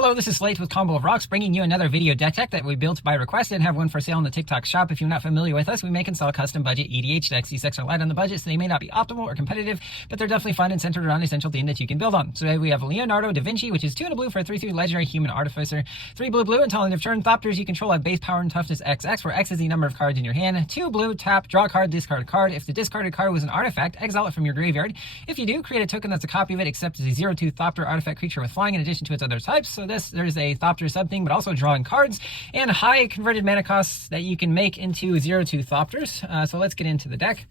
Hello, this is Slate with Combo of Rocks, bringing you another video deck that we built by request and have one for sale in the TikTok shop. If you're not familiar with us, we make and sell custom budget EDH decks. These decks are light on the budget, so they may not be optimal or competitive, but they're definitely fun and centered around an essential theme that you can build on. So today we have Leonardo da Vinci, which is 2 and a blue for a 3/3 legendary human artificer. 3 blue until end of turn. Thopters you control have base power and toughness XX, where X is the number of cards in your hand. 2 blue, tap, draw a card, discard a card. If the discarded card was an artifact, exile it from your graveyard. If you do, create a token that's a copy of it, except it's a 0/2 Thopter artifact creature with flying in addition to its other types. So there's a Thopter sub thing, but also drawing cards and high converted mana costs that you can make into 0/2 Thopters. So let's get into the deck.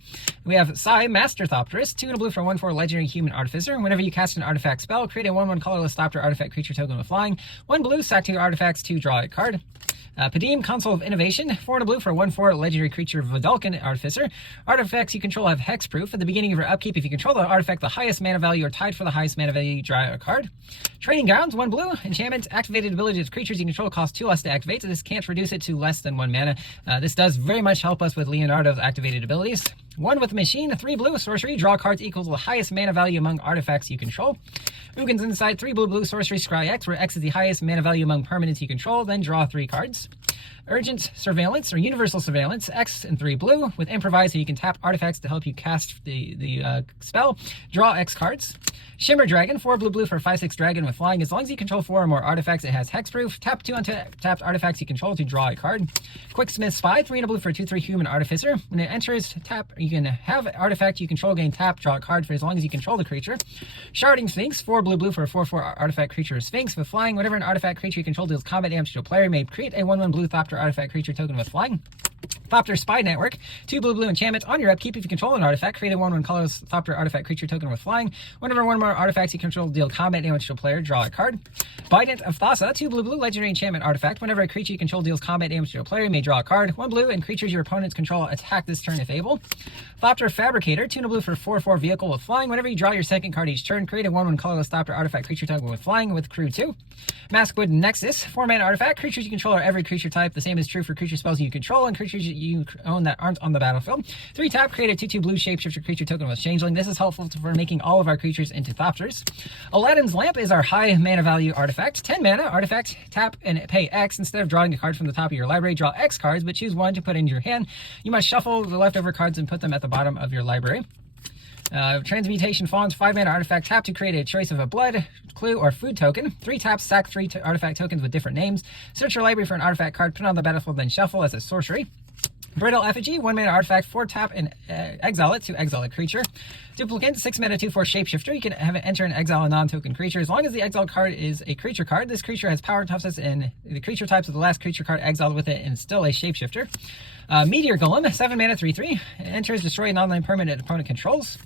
We have Sai, Master Thopterist, 2 and a blue for 1/4 legendary human artificer. Whenever you cast an artifact spell, create a 1/1 colorless Thopter artifact creature token with flying. 1 blue, sack 2 artifacts to draw a card. Padim, Console of Innovation, 4 and a blue for 1/4 legendary creature Vidalcan Artificer. Artifacts you control have hexproof. At the beginning of your upkeep, if you control the artifact the highest mana value or tied for the highest mana value, you draw a card. Training Grounds, 1 blue, enchantment, activated ability of creatures you control cost 2 less to activate, so this can't reduce it to less than 1 mana. This does very much help us with Leonardo's activated abilities. 1 with Machine, 3 blue, sorcery, draw cards equal to the highest mana value among artifacts you control. Ugin's Insight, 3 blue, sorcery, scry X, where X is the highest mana value among permanents you control, then draw 3 cards. Urgent Surveillance, or Universal Surveillance, X and 3 blue, with Improvise, so you can tap artifacts to help you cast the spell. Draw X cards. Shimmer Dragon, 4 blue for a 5/6 dragon with flying. As long as you control 4 or more artifacts, it has hexproof. Tap 2 untapped artifacts you control to draw a card. Quicksmith Spy, 3 and a blue for a 2/3 human artificer. When it enters, tap, you can have artifact you control gain tap, draw a card for as long as you control the creature. Sharding Sphinx, 4 blue for a 4/4 artifact creature Sphinx with flying. Whenever an artifact creature you control deals combat damage to a player, you may create a 1/1 blue Thopter artifact creature token with flying. Thopter Spy Network, 2 blue enchantment. On your upkeep, if you control an artifact, create a 1/1 colorless Thopter artifact creature token with flying. Whenever 1 more artifacts you control deal combat damage to a player, draw a card. Bident of Thassa, 2 blue legendary enchantment artifact. Whenever a creature you control deals combat damage to a player, you may draw a card. 1 blue, and creatures your opponents control attack this turn if able. Thopter Fabricator, 2 and a blue for 4/4 vehicle with flying. Whenever you draw your second card each turn, create a 1/1 colorless Thopter artifact creature token with flying with crew 2. Maskwood Nexus, 4 mana artifact. Creatures you control are every creature type. The same is true for creature spells you control and creatures you own that aren't on the battlefield. 3 tap, create a 2/2 blue shapeshifter creature token with changeling. This is helpful for making all of our creatures into Thopters. Aladdin's Lamp is our high mana value artifact. 10 mana artifact, tap and pay X. Instead of drawing a card from the top of your library, draw X cards, but choose 1 to put into your hand. You must shuffle the leftover cards and put them at the bottom of your library. Transmutation Fawns, 5 mana artifact, tap to create a choice of a blood, clue, or food token. 3 taps, sack 3 artifact tokens with different names. Search your library for an artifact card, put it on the battlefield, then shuffle as a sorcery. Brittle Effigy, 1 mana artifact, 4 tap and exile it to exile a creature. Duplicate, 6 mana 2/4 shapeshifter. You can have it enter and exile a non-token creature. As long as the exiled card is a creature card, this creature has power, toughness, and the creature types of the last creature card exiled with it, and it's still a shapeshifter. Meteor Golem, 7 mana 3/3. Enters, destroy a non-land permanent opponent controls.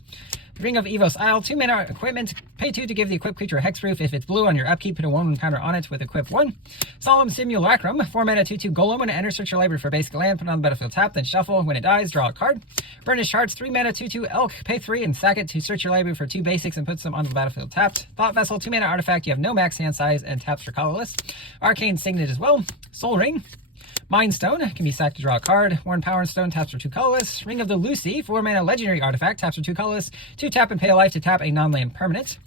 Ring of Evos Isle, 2 mana equipment. Pay 2 to give the equipped creature a hexproof. If it's blue on your upkeep, put a 1/1 counter on it with equip 1. Solemn Simulacrum, 4 mana 2/2 golem. When it enters, search your library for basic land, put it on the battlefield, tap, then shuffle. When it dies, draw a card. Burnished Hearts, 3 mana 2/2 elk. Pay 3 and sack it to search your library for 2 basics and puts them on the battlefield tapped. Thought Vessel, 2 mana artifact. You have no max hand size and taps for colorless. Arcane Signet as well. Soul Ring. Mind Stone can be sacked to draw a card. Worn Power Stone taps for 2 colorless. Ring of the Lucy, 4 mana legendary artifact, taps for 2 colorless. 2 tap and pay a life to tap a non-land permanent.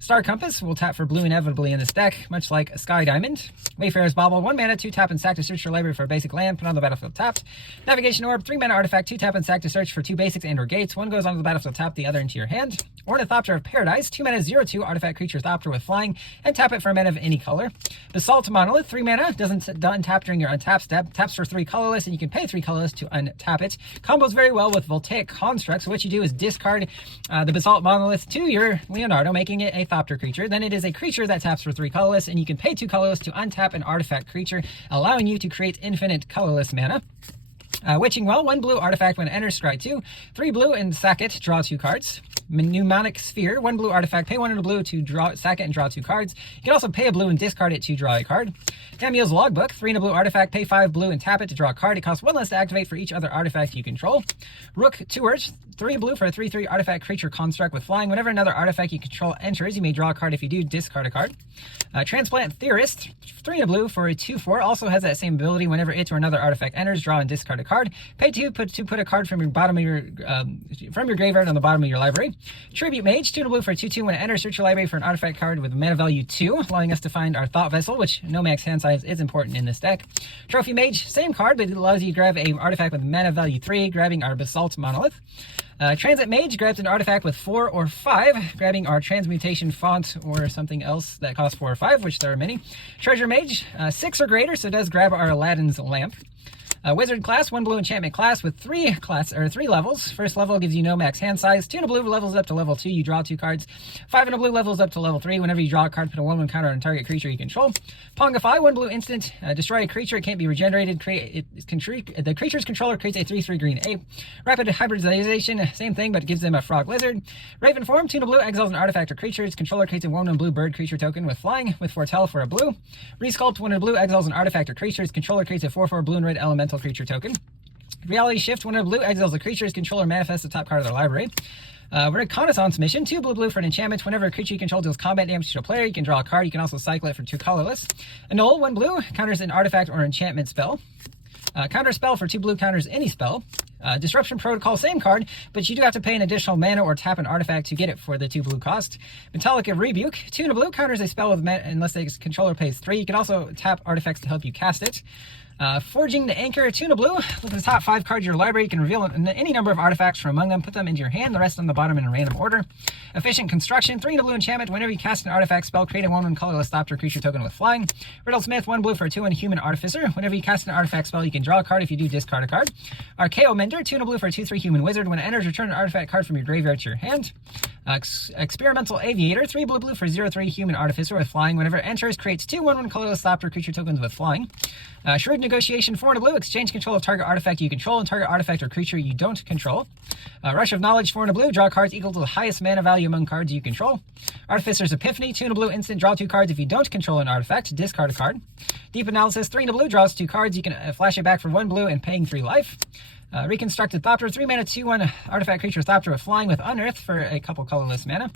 Star Compass will tap for blue inevitably in this deck, much like Sky Diamond. Wayfarer's Bauble, 1 mana, 2 tap and sack to search your library for a basic land, put on the battlefield tapped. Navigation Orb, 3 mana artifact, 2 tap and sack to search for 2 basics and or gates. 1 goes onto the battlefield tapped, the other into your hand. Ornithopter of Paradise, 2 mana 0/2 artifact creature Thopter with flying, and tap it for a mana of any color. Basalt Monolith, 3 mana, doesn't untap during your untap step, taps for 3 colorless, and you can pay 3 colorless to untap it. Combos very well with Voltaic Construct, so what you do is discard the Basalt Monolith to your Leonardo, making it a Thopter creature. Then it is a creature that taps for 3 colorless, and you can pay 2 colorless to untap an artifact creature, allowing you to create infinite colorless mana. Witching Well, 1 blue artifact. When it enters, scry 2. 3 blue and sack it, draw 2 cards. Mnemonic Sphere, 1 blue artifact, pay 1 and a blue to sack it and draw 2 cards. You can also pay a blue and discard it to draw a card. Damiel's Logbook, 3 and a blue artifact, pay 5 blue and tap it to draw a card. It costs 1 less to activate for each other artifact you control. Rook Tours, 3 blue for a 3/3 artifact creature construct with flying. Whenever another artifact you control enters, you may draw a card. If you do, discard a card. Transplant Theorist, 3 and a blue for a 2/4, also has that same ability. Whenever it or another artifact enters, draw and discard a card. Pay 2 to put a card from your bottom of your graveyard on the bottom of your library. Tribute Mage, 2 blue for 2/2 when it enters. Search your library for an artifact card with mana value 2, allowing us to find our Thought Vessel, which no max hand size is important in this deck. Trophy Mage, same card, but it allows you to grab an artifact with mana value 3, grabbing our Basalt Monolith. Transit Mage grabs an artifact with 4 or 5, grabbing our Transmutation Font or something else that costs 4 or 5, which there are many. Treasure Mage, 6 or greater, so it does grab our Aladdin's Lamp. Wizard class, 1 blue enchantment class with 3 levels. First level gives you no max hand size. 2 and a blue levels up to level 2, you draw 2 cards. 5 and a blue levels up to level 3. Whenever you draw a card, put a 1/1 counter on a target creature you control. Pongify, 1 blue instant, destroy a creature, it can't be regenerated. The creature's controller creates a 3/3 green ape. Rapid hybridization, same thing, but gives them a frog lizard. Raven form, 2 and a blue, exiles an artifact or creature. Its controller creates a 1/1 blue bird creature token with flying, with foretell for a blue. Resculpt, 1 and a blue, exiles an artifact or creature. Its controller creates a 4/4 blue and red elemental creature token. Reality Shift, 1 blue, exiles a creature's controller, manifests the top card of their library. Reconnaissance Mission, 2 blue for an enchantment. Whenever a creature you control deals combat damage to a player, you can draw a card. You can also cycle it for 2 colorless. Annul, 1 blue, counters an artifact or enchantment spell. Counter spell for 2 blue, counters any spell. Disruption Protocol, same card, but you do have to pay an additional mana or tap an artifact to get it for the 2 blue cost. Metallic Rebuke, 2 and a blue, counters a spell with mana unless the controller pays 3. You can also tap artifacts to help you cast it. Forging the Anchor, 2 and a blue. Look at the top 5 cards of your library. You can reveal any number of artifacts from among them, put them into your hand, the rest on the bottom in a random order. Efficient Construction, 3 and a blue enchantment. Whenever you cast an artifact spell, create a 1/1 colorless Thopter creature token with flying. Riddle Smith, 1 blue for a 2/1 Human Artificer. Whenever you cast an artifact spell, you can draw a card. If you do, discard a card. Archaeo Mender, 2 and a blue for a 2/3 Human Wizard. When it enters, return an artifact card from your graveyard to your hand. Experimental Aviator, 3 blue for 0/3 Human Artificer with flying. Whenever it enters, creates 2 1/1 colorless Thopter creature tokens with flying. Shrewd Negotiation, 4 and a blue, exchange control of target artifact you control and target artifact or creature you don't control. Rush of Knowledge, 4 and a blue, draw cards equal to the highest mana value among cards you control. Artificer's Epiphany, 2 and a blue, instant, draw 2 cards. If you don't control an artifact, discard a card. Deep Analysis, 3 and a blue, draws 2 cards. You can flash it back for 1 blue and paying 3 life. Reconstructed Thopter, 3 mana, 2/1 artifact creature Thopter with flying with Unearth for a couple colorless mana.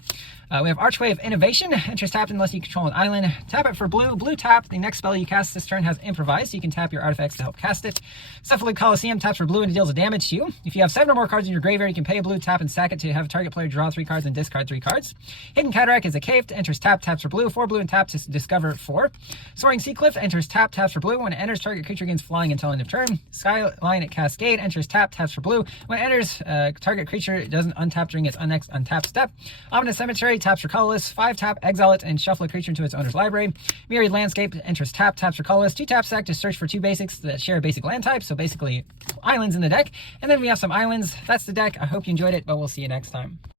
We have Archway of Innovation, enters tapped unless you control an island. Tap it for blue, blue tap. The next spell you cast this turn has Improvise, so you can tap your artifacts to help cast it. Cephalid Coliseum, taps for blue and it deals damage to you. If you have 7 or more cards in your graveyard, you can pay a blue, tap and sack it to have a target player draw 3 cards and discard 3 cards. Hidden Cataract is a cave, enters tap, taps for blue, 4 blue and tap to discover 4. Soaring Seacliff, enters tap, taps for blue. When it enters, target creature gains flying until end of turn. Skyline at Cascade, enters tap, taps for blue. When it enters, target creature doesn't untap during its next untap step. Ominous Cemetery, taps for colorless, 5 tap, exile it, and shuffle a creature into its owner's library. Myriad Landscape, enters tap, taps for colorless, 2 tap sack to search for 2 basics that share a basic land type, so basically islands in the deck. And then we have some islands. That's the deck. I hope you enjoyed it, but we'll see you next time.